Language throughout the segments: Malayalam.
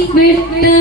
விட்டு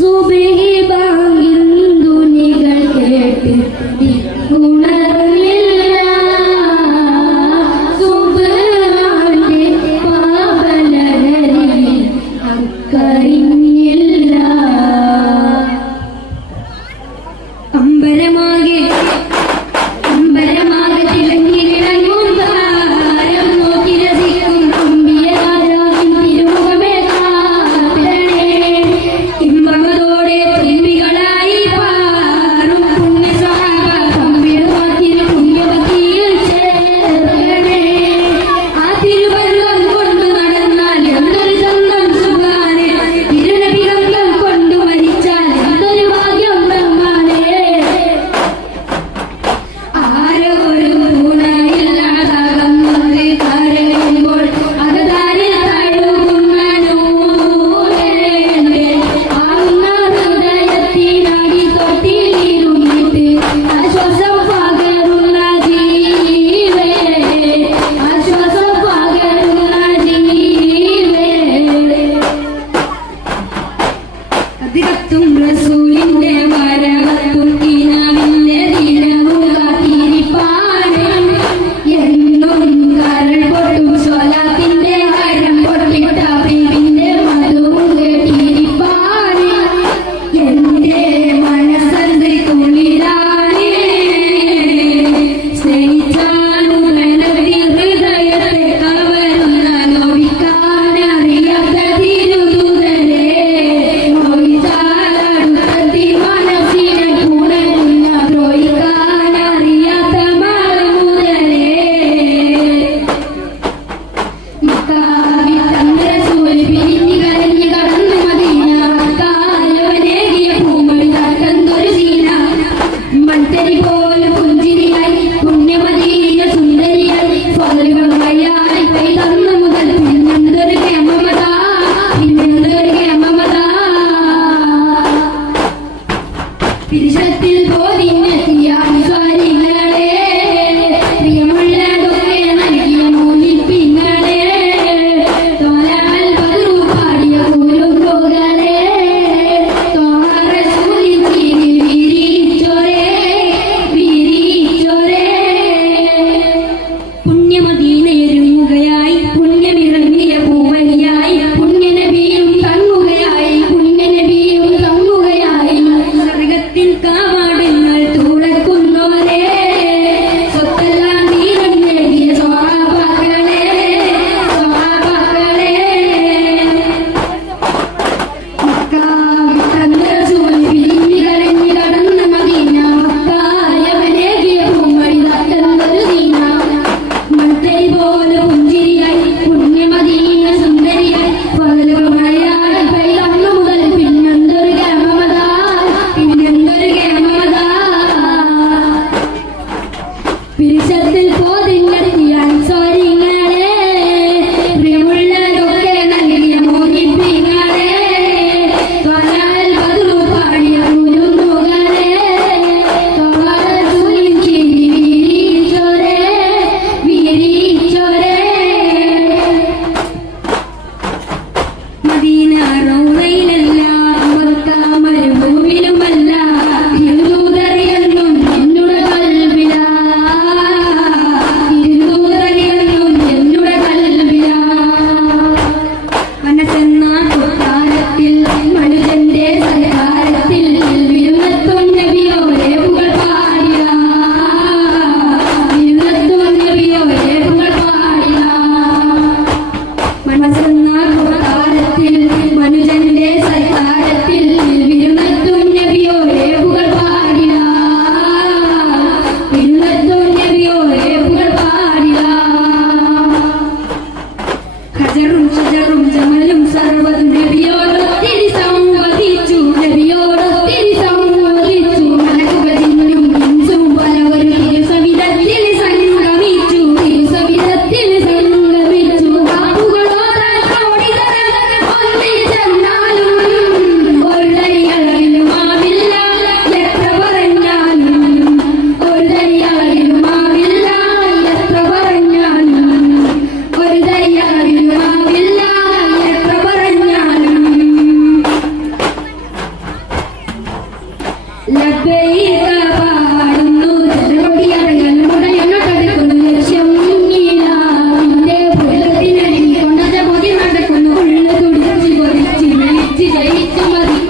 സുബഹി ബാങ്കിന്തുനികൾ കേട്ട് ഉണർന്നില്ല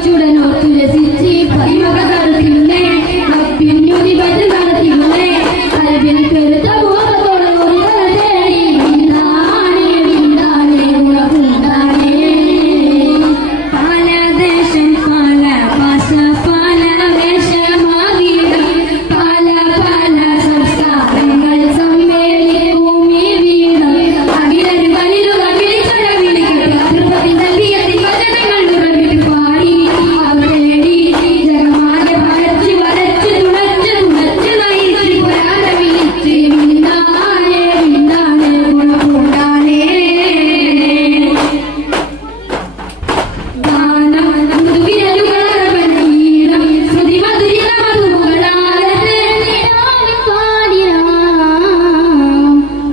ചുടനോർത്തു രസിച്ച്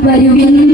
but you can